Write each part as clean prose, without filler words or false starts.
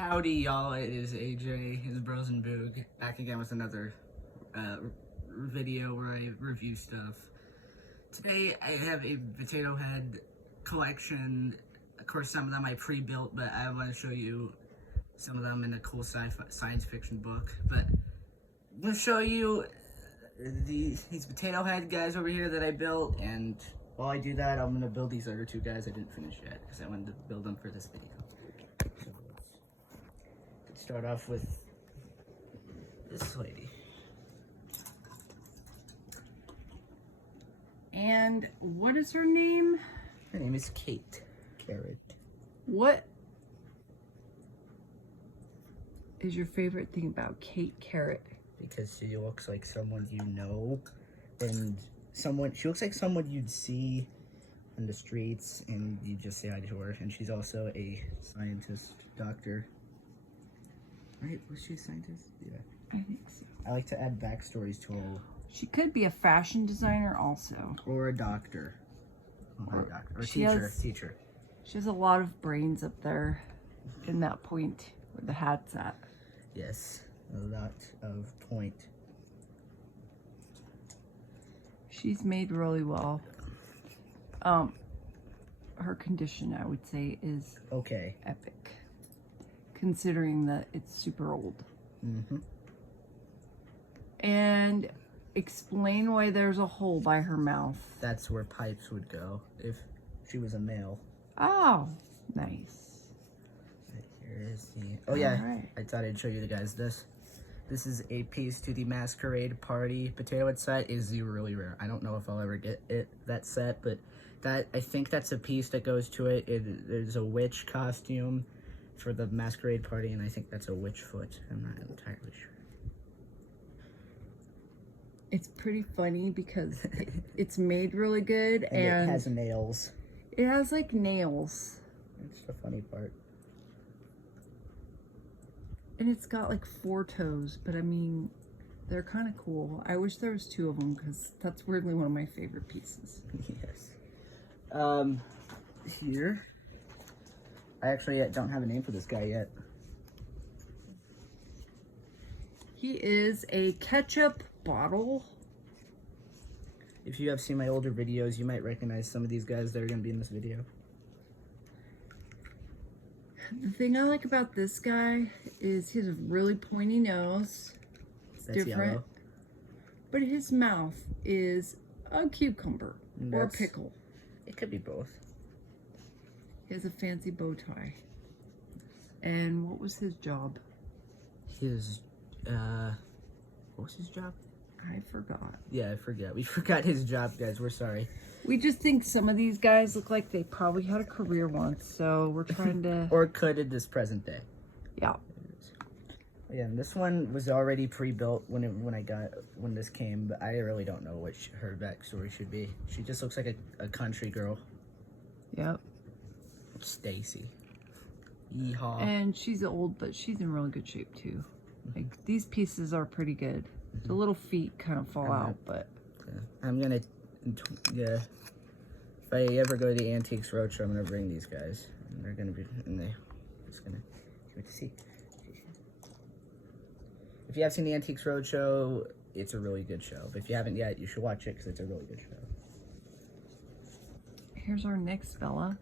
Howdy, y'all. It is AJ, his Bros and Boog, back again with another video where I review stuff. Today, I have a potato head collection. Of course, some of them I pre-built, but I want to show you some of them in a cool science fiction book. But I'm going to show you these potato head guys over here that I built, and while I do that, I'm going to build these other two guys I didn't finish yet, because I wanted to build them for this video. Start off with this lady. And what is her name? Her name is Kate Carrot. What is your favorite thing about Kate Carrot? Because she looks like someone you know, and she looks like someone you'd see on the streets and you just say hi to her. And she's also a scientist, doctor. Right? Was she a scientist? Yeah. I think so. I like to add backstories to her. She could be a fashion designer also. Or a doctor. Or a teacher. She has a lot of brains up there in that point where the hat's at. Yes, a lot of point. She's made really well. Her condition, I would say, is okay. Epic. Considering that it's super old. Mm-hmm. And explain why there's a hole by her mouth. That's where pipes would go if she was a male. Oh, nice. Right here is the... Oh yeah, right. I thought I'd show you the guys this. This is a piece to the Masquerade Party potato head set. It is really rare. I don't know if I'll ever get that set, but I think that's a piece that goes to it. There's a witch costume for the Masquerade Party, and I think that's a witch foot. I'm not entirely sure. It's pretty funny because it's made really good and it has nails. It has like nails. That's the funny part. And it's got like 4 toes, but I mean, they're kind of cool. I wish there was 2 of them because that's weirdly one of my favorite pieces. Yes. Here. I actually don't have a name for this guy yet. He is a ketchup bottle. If you have seen my older videos, you might recognize some of these guys that are going to be in this video. The thing I like about this guy is he has a really pointy nose. It's That's different. yellow. But his mouth is a cucumber or a pickle. It could be both. He has a fancy bow tie. And what was his job? What was his job? I forgot. Yeah, I forget. We forgot his job, guys. We're sorry. We just think some of these guys look like they probably had a career once, so we're trying to... Or could in this present day. Yeah. Yeah, and this one was already pre-built when this came, but I really don't know what her backstory should be. She just looks like a country girl. Yep. Stacy. Yeehaw. And she's old, but she's in really good shape too. Like, these pieces are pretty good. The little feet kind of fall out, but... I'm gonna... Yeah. If I ever go to the Antiques Roadshow, I'm gonna bring these guys. And they're gonna be... And they're just gonna... Good to see. If you have seen the Antiques Roadshow, it's a really good show. But if you haven't yet, you should watch it because it's a really good show. Here's our next fella.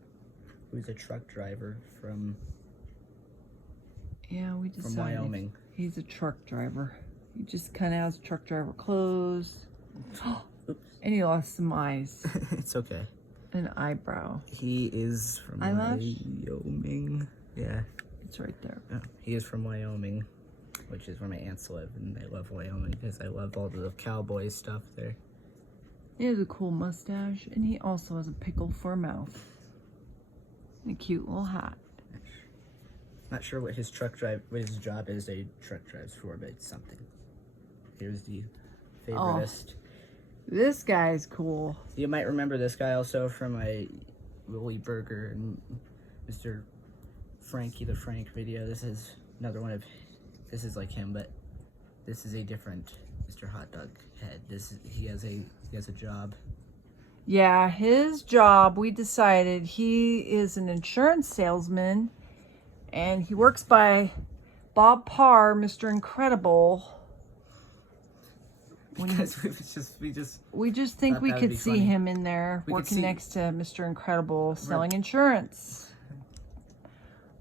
Who's a truck driver from... Yeah, we decided. From Wyoming. He's a truck driver. He just kind of has truck driver clothes. Oops. And he lost some eyes. It's okay. An eyebrow. He is from Wyoming. Yeah. It's right there. Oh, he is from Wyoming, which is where my aunts live, and I love Wyoming because I love all the cowboy stuff there. He has a cool mustache, and he also has a pickle for a mouth. And a cute little hat. Not sure what his job is. A truck drives for, but it's something. Here's the favoritist. Oh, this guy's cool. You might remember this guy also from my Willy Burger and Mr. Frankie the Frank video. This is another one of... This is like him, but this is a different Mr. Hot Dog Head. He has a job. Yeah, his job, we decided he is an insurance salesman And he works by Bob Parr, Mr. Incredible. Because We just think thought we that would could be see funny. him in there We could working see- next to Mr. Incredible selling insurance.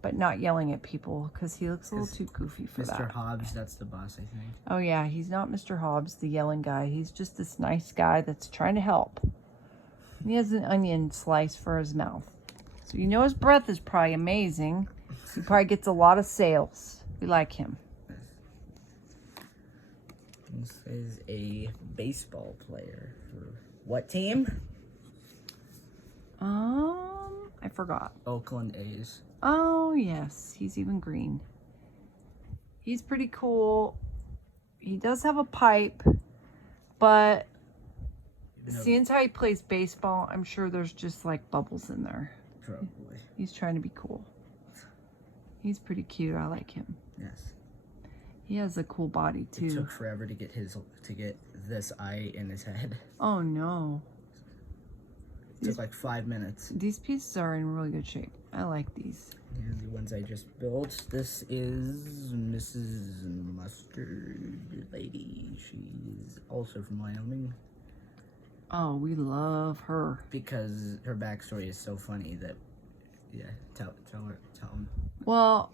But not yelling at people because he looks a little too goofy for Mr. that. Hobbs, that's the boss, I think. Oh yeah, he's not Mr. Hobbs, the yelling guy. He's just this nice guy that's trying to help. He has an onion slice for his mouth. So you know his breath is probably amazing. He probably gets a lot of sales. We like him. This is a baseball player for what team? I forgot. Oakland A's. Oh yes, he's even green. He's pretty cool. He does have a pipe, but No. seeing as how he plays baseball, I'm sure there's just like bubbles in there. Probably. He's trying to be cool. He's pretty cute. I like him. Yes. He has a cool body It too. took forever to get this eye in his head. Oh no. It took like 5 minutes. These pieces are in really good shape. I like these. And the ones I just built. This is Mrs. Mustard Lady. She's also from Wyoming. Oh, we love her. Because her backstory is so funny that, yeah, tell him. Well,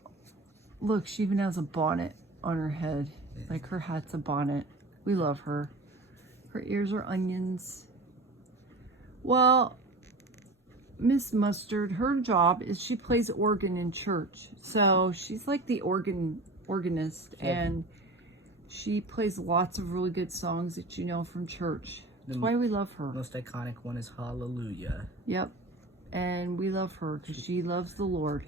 look, she even has a bonnet on her head. Like her hat's a bonnet. We love her. Her ears are onions. Well, Miss Mustard, her job is she plays organ in church. So she's like the organist, and she plays lots of really good songs that you know from church. That's why we love her. Most iconic one is Hallelujah. Yep. And we love her because she loves the Lord.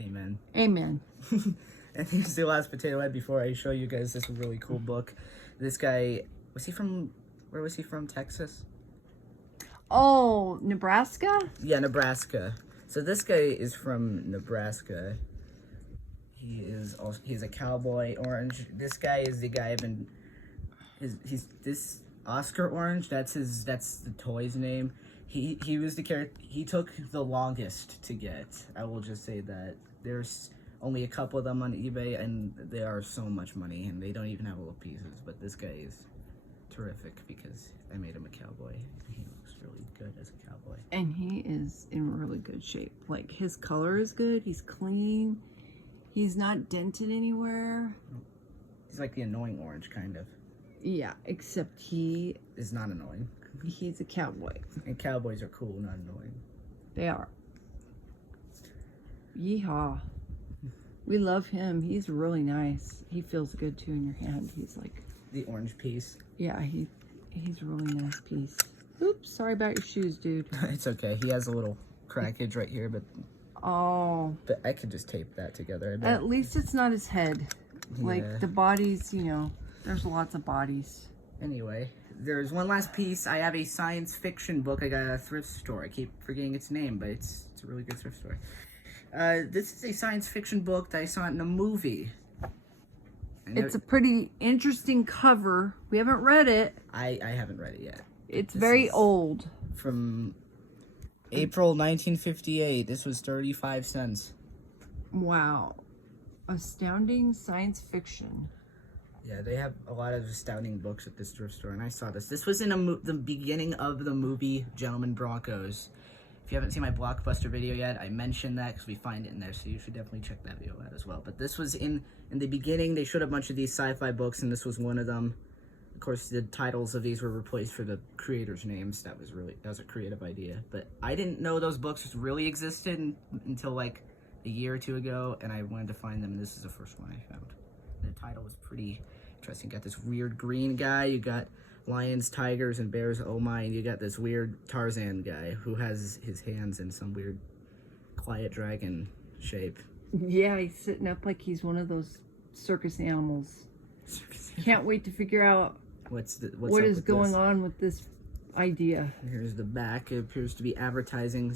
Amen. Amen. And here's the last potato head before I show you guys this really cool book. This guy, where was he from? Texas? Oh, Nebraska? Yeah, Nebraska. So this guy is from Nebraska. He's a cowboy orange. This guy is the guy he's this Oscar Orange. That's the toy's name. He was the character. He took the longest to get. I will just say that there's only a couple of them on eBay, and they are so much money, and they don't even have little pieces. But this guy is terrific because I made him a cowboy. He looks really good as a cowboy. And he is in really good shape. Like, his color is good. He's clean. He's not dented anywhere. He's like the annoying orange, kind of. Yeah, except he's Not annoying. a cowboy. And cowboys are cool, not annoying. They are. Yeehaw. We love him. He's really nice. He feels good too in your hand. He's like, The orange piece. yeah, he's a really nice piece. Oops, sorry about your shoes, dude. It's okay. He has a little crackage right here, but Oh, I could just tape that together. I bet. at least it's not his head. Like, Yeah. the bodies, you know, there's lots of bodies. Anyway, there's one last piece. I have a science fiction book I got at a thrift store. I keep forgetting its name, but it's a really good thrift store. This is a science fiction book that I saw in a movie. It's a pretty interesting cover. We haven't read it. I haven't read it yet. It's This very is- old. From April 1958. This was 35 cents. Wow. Astounding science fiction. Yeah, they have a lot of astounding books at this thrift store, and I saw this. This was in the beginning of the movie Gentlemen Broncos. If you haven't seen my Blockbuster video yet, I mentioned that because we find it in there, so you should definitely check that video out as well. But this was in the beginning. They showed a bunch of these sci-fi books, and this was one of them. Of course, the titles of these were replaced for the creators' names. That was a creative idea. But I didn't know those books really existed until like a year or two ago, and I wanted to find them, and this is the first one I found. The title was pretty interesting. You got this weird green guy. You got lions, tigers, and bears. Oh my! And you got this weird Tarzan guy who has his hands in some weird quiet dragon shape. Yeah, he's sitting up like he's one of those circus animals. Can't wait to figure out What's what up is with going this? on with this idea. Here's the back. It appears to be advertising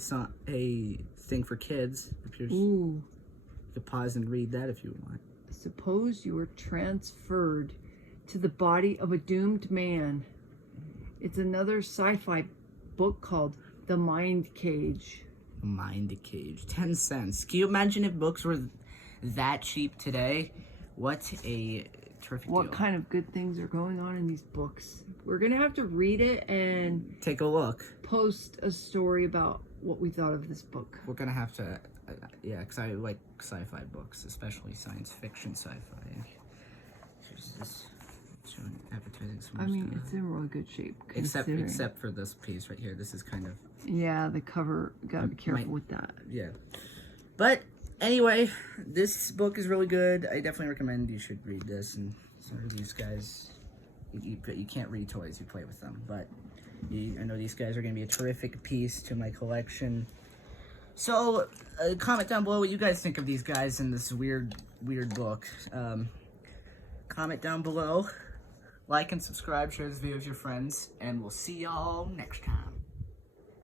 a thing for kids. It appears Ooh. you could pause and read that if you want. Suppose you were transferred to the body of a doomed man. It's another sci-fi book called The Mind Cage. Mind Cage, 10 cents. Can you imagine if books were that cheap today? What a terrific What deal. kind of good things are going on in these books? We're gonna have to read it and Take a look. post a story about what we thought of this book. We're gonna have to, yeah, because I like sci-fi books, especially science fiction sci-fi. Here's this showing advertising some I more mean, stuff. it's in really good shape. Except considering- for this piece right here. This is kind of, Yeah, the cover, gotta be careful with that. yeah. But anyway, this book is really good. I definitely recommend you should read this. And some of these guys, you can't read toys, you play with them. But I know these guys are going to be a terrific piece to my collection. So, comment down below what you guys think of these guys in this weird book. Comment down below. Like and subscribe, share this video with your friends, and we'll see y'all next time.